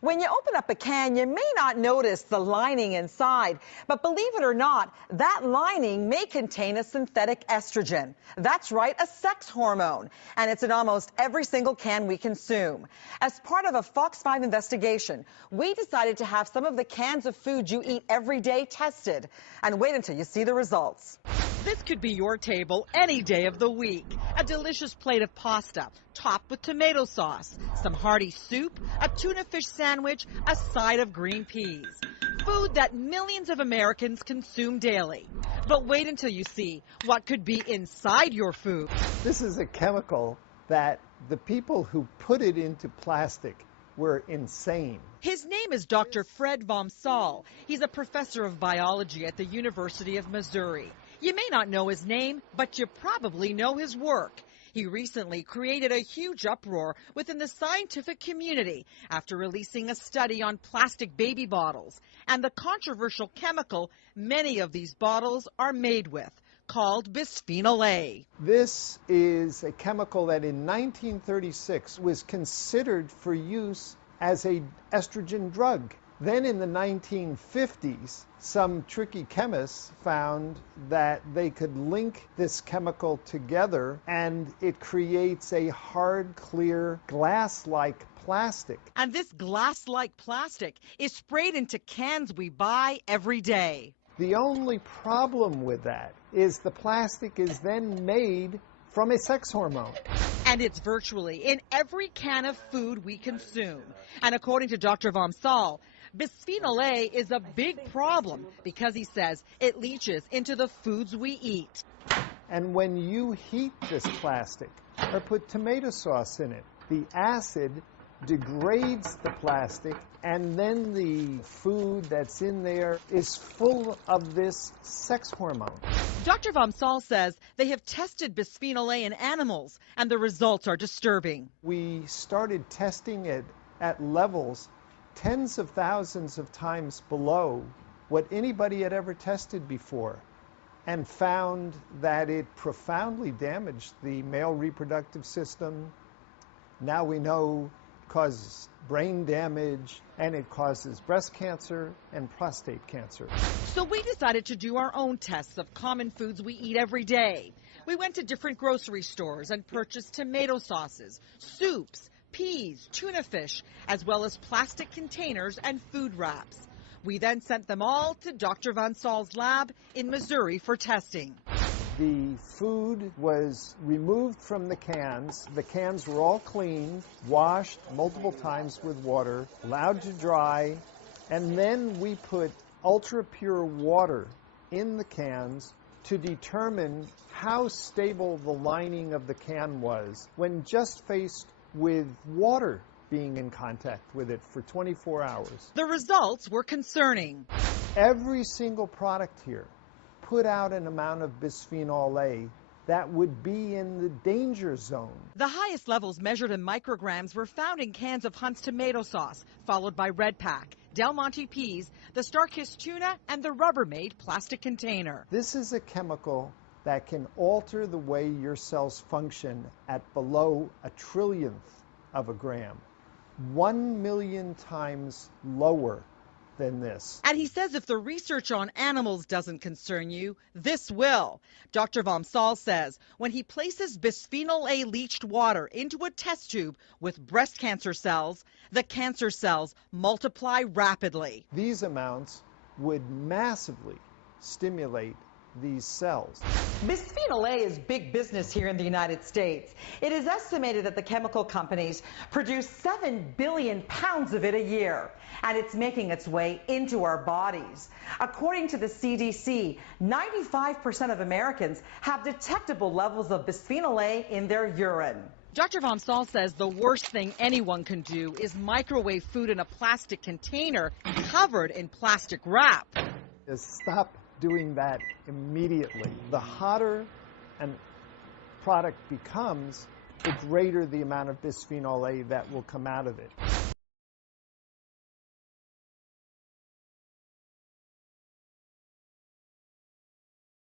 When you open up a can, you may not notice the lining inside, but believe it or not, that lining may contain a synthetic estrogen. That's right, a sex hormone, and it's in almost every single can we consume. As part of a Fox 5 investigation, we decided to have some of the cans of food you eat every day tested, and wait until you see the results. This could be your table any day of the week. A delicious plate of pasta, topped with tomato sauce, some hearty soup, a tuna fish sandwich, a side of green peas. Food that millions of Americans consume daily. But wait until you see what could be inside your food. This is a chemical that the people who put it into plastic were insane. His name is Dr. Fred Vom Saal. He's a professor of biology at the University of Missouri. You may not know his name, but you probably know his work. He recently created a huge uproar within the scientific community after releasing a study on plastic baby bottles and the controversial chemical many of these bottles are made with, called Bisfenol A. This is a chemical that in 1936 was considered for use as an estrogen drug. Then in the 1950s, some tricky chemists found that they could link this chemical together and it creates a hard, clear, glass-like plastic. And this glass-like plastic is sprayed into cans we buy every day. The only problem with that is the plastic is then made from a sex hormone. And it's virtually in every can of food we consume. And according to Dr. Vom Saal, Bisfenol A is a big problem because he says it leaches into the foods we eat. And when you heat this plastic or put tomato sauce in it, the acid degrades the plastic and then the food that's in there is full of this sex hormone. Dr. Vom Saal says they have tested Bisfenol A in animals and the results are disturbing. We started testing it at levels tens of thousands of times below what anybody had ever tested before and found that it profoundly damaged the male reproductive system. Now we know it causes brain damage and it causes breast cancer and prostate cancer. So we decided to do our own tests of common foods we eat every day. We went to different grocery stores and purchased tomato sauces, soups, peas, tuna fish, as well as plastic containers and food wraps. We then sent them all to Dr. Vom Saal's lab in Missouri for testing. The food was removed from the cans. The cans were all cleaned, washed multiple times with water, allowed to dry, and then we put ultra-pure water in the cans to determine how stable the lining of the can was when just faced with water being in contact with it for 24 hours. The results were concerning. Every single product here put out an amount of Bisfenol A that would be in the danger zone. The highest levels measured in micrograms were found in cans of Hunt's tomato sauce, followed by Red Pack, Del Monte peas, the Star-Kissed tuna, and the Rubbermaid plastic container. This is a chemical that can alter the way your cells function at below a trillionth of a gram, 1 million times lower than this. And he says if the research on animals doesn't concern you, this will. Dr. Vom Saal says when he places Bisfenol A leached water into a test tube with breast cancer cells, the cancer cells multiply rapidly. These amounts would massively stimulate these cells. Bisfenol A is big business here in the United States. It is estimated that the chemical companies produce 7 billion pounds of it a year, and it's making its way into our bodies. According to the CDC, 95% of Americans have detectable levels of Bisfenol A in their urine. Dr. Vom Saal says the worst thing anyone can do is microwave food in a plastic container covered in plastic wrap. Just stop doing that immediately. The hotter a product becomes, the greater the amount of Bisfenol A that will come out of it.